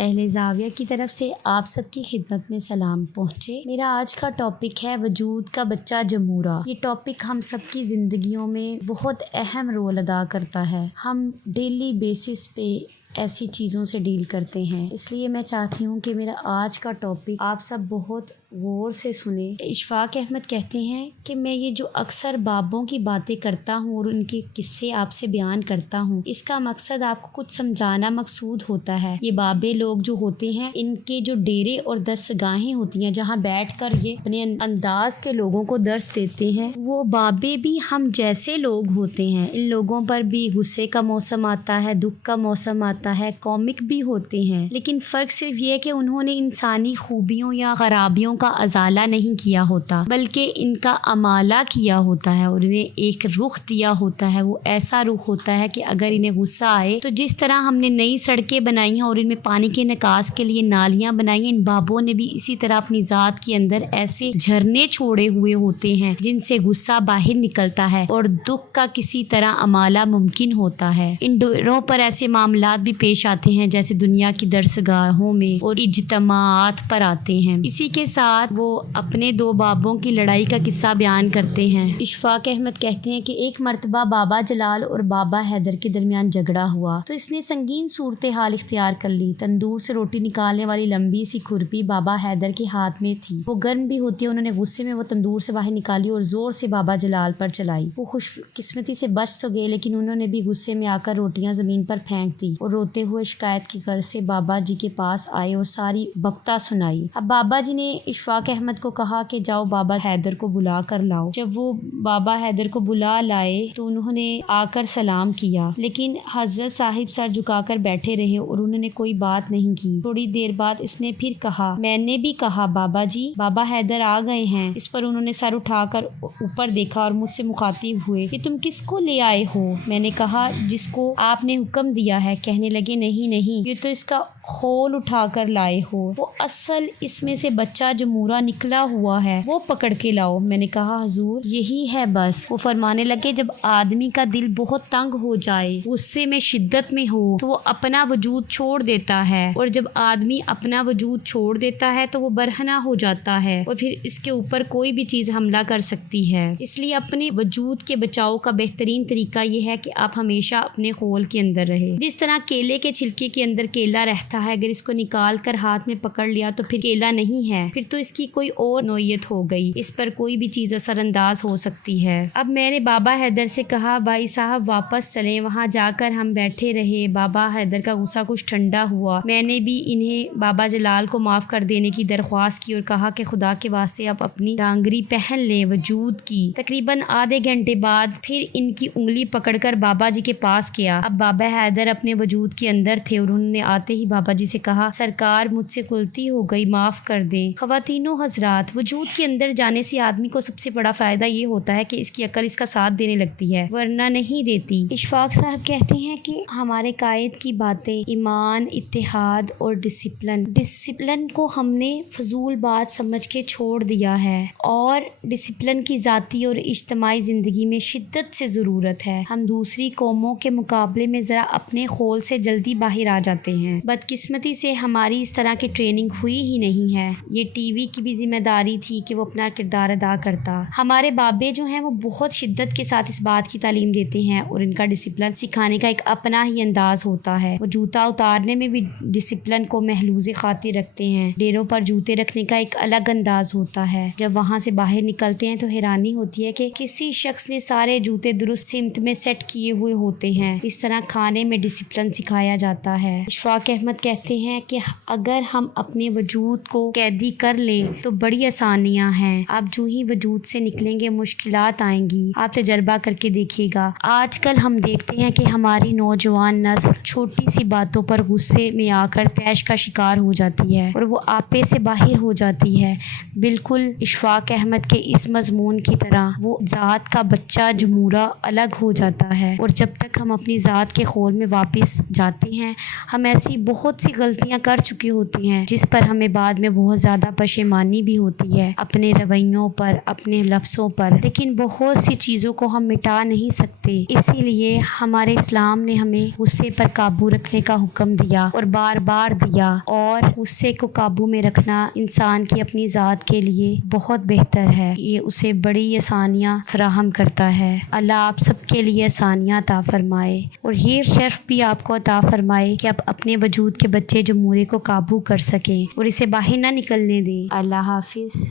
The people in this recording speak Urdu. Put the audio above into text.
اہل زاویہ کی طرف سے آپ سب کی خدمت میں سلام پہنچے۔ میرا آج کا ٹاپک ہے وجود کا بچہ جمورہ۔ یہ ٹاپک ہم سب کی زندگیوں میں بہت اہم رول ادا کرتا ہے۔ ہم ڈیلی بیسس پہ ایسی چیزوں سے ڈیل کرتے ہیں، اس لیے میں چاہتی ہوں کہ میرا آج کا ٹاپک آپ سب بہت غور سے سنیں۔ اشفاق احمد کہتے ہیں کہ میں یہ جو اکثر بابوں کی باتیں کرتا ہوں اور ان کے قصے آپ سے بیان کرتا ہوں، اس کا مقصد آپ کو کچھ سمجھانا مقصود ہوتا ہے۔ یہ بابے لوگ جو ہوتے ہیں، ان کے جو ڈیرے اور درسگاہیں ہوتی ہیں جہاں بیٹھ کر یہ اپنے انداز کے لوگوں کو درس دیتے ہیں، وہ بابے بھی ہم جیسے لوگ ہوتے ہیں۔ ان لوگوں پر بھی غصے کا موسم آتا ہے، دکھ کا موسم آتا ہے، کامک بھی ہوتے ہیں، لیکن فرق صرف یہ ہے کہ انہوں نے انسانی خوبیوں یا خرابیوں کا ازالہ نہیں کیا ہوتا، بلکہ ان کا امالہ کیا ہوتا ہے اور انہیں ایک رخ دیا ہوتا ہے۔ وہ ایسا رخ ہوتا ہے کہ اگر انہیں غصہ آئے تو جس طرح ہم نے نئی سڑکیں بنائی ہیں اور ان میں پانی کے نکاس کے لیے نالیاں بنائی ہیں، ان بابوں نے بھی اسی طرح اپنی ذات کے اندر ایسے جھرنے چھوڑے ہوئے ہوتے ہیں جن سے غصہ باہر نکلتا ہے اور دکھ کا کسی طرح امالہ ممکن ہوتا ہے۔ ان ڈوروں پر ایسے معاملات بھی پیش آتے ہیں جیسے دنیا کی درسگاہوں میں اور اجتماعات پر آتے ہیں۔ اسی کے ساتھ وہ اپنے دو بابوں کی لڑائی کا قصہ بیان کرتے ہیں۔ اشفاق احمد کہتے ہیں کہ ایک مرتبہ بابا جلال اور بابا حیدر کے درمیان جھگڑا ہوا تو اس نے سنگین صورتحال اختیار کر لی۔ تندور سے روٹی نکالنے والی لمبی سی کھرپی بابا حیدر کے ہاتھ میں تھی، وہ گرم بھی ہوتی ہے۔ انہوں نے غصے میں وہ تندور سے باہر نکالی اور زور سے بابا جلال پر چلائی۔ وہ خوش قسمتی سے بچ تو گئے، لیکن انہوں نے بھی غصے میں آ کر روٹیاں زمین پر پھینک دی اور روتے ہوئے شکایت کی غرض سے بابا جی کے پاس آئے اور ساری بکتا سنائی۔ اب بابا جی نے اشفاق احمد کو کہا کہ جاؤ بابا حیدر کو بلا کر لاؤ۔ جب وہ بابا حیدر کو بلا لائے تو انہوں نے آ کر سلام کیا، لیکن حضرت صاحب سر جھکا کر بیٹھے رہے اور انہوں نے کوئی بات نہیں کی۔ تھوڑی دیر بعد اس نے پھر کہا، میں نے بھی کہا بابا جی بابا حیدر آ گئے ہیں۔ اس پر انہوں نے سر اٹھا کر اوپر دیکھا اور مجھ سے مخاطب ہوئے کہ تم کس کو لے آئے ہو؟ میں نے کہا جس کو آپ نے حکم دیا ہے۔ کہنے لگے نہیں، یہ تو اس کا خول اٹھا کر لائے ہو، وہ اصل اس میں سے بچہ جمورہ نکلا ہوا ہے، وہ پکڑ کے لاؤ۔ میں نے کہا حضور یہی ہے بس۔ وہ فرمانے لگے جب آدمی کا دل بہت تنگ ہو جائے، غصے میں شدت میں ہو تو وہ اپنا وجود چھوڑ دیتا ہے، اور جب آدمی اپنا وجود چھوڑ دیتا ہے تو وہ برہنہ ہو جاتا ہے اور پھر اس کے اوپر کوئی بھی چیز حملہ کر سکتی ہے۔ اس لیے اپنے وجود کے بچاؤ کا بہترین طریقہ یہ ہے کہ آپ ہمیشہ اپنے خول کے اندر رہے۔ جس طرح کیلے کے چھلکے کے اندر کیلا رہتا ہے، اگر اس کو نکال کر ہاتھ میں پکڑ لیا تو پھر کیلا نہیں ہے، پھر تو اس کی کوئی اور نوعیت ہو گئی، اس پر کوئی بھی چیز اثر انداز ہو سکتی ہے۔ اب میں نے بابا حیدر سے کہا بھائی صاحب واپس چلیں۔ وہاں جا کر ہم بیٹھے رہے۔ بابا حیدر کا غصہ کچھ ٹھنڈا ہوا۔ میں نے بھی انہیں بابا جلال کو معاف کر دینے کی درخواست کی اور کہا کہ خدا کے واسطے آپ اپنی ڈانگری پہن لیں وجود کی۔ تقریباً آدھے گھنٹے بعد پھر ان کی انگلی پکڑ کر بابا جی کے پاس گیا۔ اب بابا حیدر اپنے وجود کے اندر تھے اور انہوں نے آتے ہی بابا جی سے کہا سرکار مجھ سے غلطی ہو گئی، معاف کر دیں۔ خواتینوں حضرات، وجود کے اندر جانے سے آدمی کو سب سے بڑا فائدہ یہ ہوتا ہے کہ اس کی عقل اس کا ساتھ دینے لگتی ہے، ورنہ نہیں دیتی۔ اشفاق صاحب کہتے ہیں کہ ہمارے قائد کی باتیں ایمان، اتحاد اور ڈسپلن کو ہم نے فضول بات سمجھ کے چھوڑ دیا ہے، اور ڈسپلن کی ذاتی اور اجتماعی زندگی میں شدت سے ضرورت ہے۔ ہم دوسری قوموں کے مقابلے میں ذرا اپنے خول سے جلدی باہر آ جاتے ہیں۔ بدقسمتی سے ہماری اس طرح کی ٹریننگ ہوئی ہی نہیں ہے۔ یہ ٹی وی کی بھی ذمہ داری تھی کہ وہ اپنا کردار ادا کرتا۔ ہمارے بابے جو ہیں وہ بہت شدت کے ساتھ اس بات کی تعلیم دیتے ہیں اور ان کا ڈسپلن سکھانے کا ایک اپنا ہی انداز ہوتا ہے۔ وہ جوتا اتارنے میں بھی ڈسپلن کو محلوز خاطر رکھتے ہیں۔ ڈیروں پر جوتے رکھنے کا ایک الگ انداز ہوتا ہے۔ جب وہاں سے باہر نکلتے ہیں تو حیرانی ہوتی ہے کہ کسی شخص نے سارے جوتے درست سمت میں سیٹ کیے ہوئے ہوتے ہیں۔ اس طرح کھانے میں ڈسپلن سکھایا جاتا ہے۔ اشفاق احمد کہتے ہیں کہ اگر ہم اپنے وجود کو قیدی کر لیں تو بڑی آسانیاں ہیں۔ آپ جو ہی وجود سے نکلیں گے مشکلات آئیں گی۔ آپ تجربہ کر کے دیکھیے گا۔ آج کل ہم دیکھتے ہیں کہ ہماری نوجوان نسل چھوٹی سی باتوں پر غصے میں آ کر طیش کا شکار ہو جاتی ہے اور وہ آپے سے باہر ہو جاتی ہے۔ بالکل اشفاق احمد کے اس مضمون کی طرح وہ ذات کا بچہ جمورہ الگ ہو جاتا ہے، اور جب تک ہم اپنی ذات کے خول میں واپس جاتے ہیں، ہم ایسی بہت سی غلطیاں کر چکی ہوتی ہیں جس پر ہمیں بعد میں بہت زیادہ پشیمانی بھی ہوتی ہے اپنے رویوں پر، اپنے لفظوں پر، لیکن بہت سی چیزوں کو ہم مٹا نہیں سکتے۔ اسی لیے ہمارے اسلام نے ہمیں غصے پر قابو رکھنے کا حکم دیا اور بار بار دیا، اور غصے کو قابو میں رکھنا انسان کی اپنی ذات کے لیے بہت بہتر ہے، یہ اسے بڑی آسانیاں فراہم کرتا ہے۔ اللہ آپ سب کے لیے آسانیاں عطا فرمائے اور یہ شرف بھی آپ کو عطا فرمائے کہ آپ اپنے وجود کے بچے جمہوریہ کو قابو کر سکیں اور اسے باہر نہ نکلنے دیں۔ اللہ حافظ۔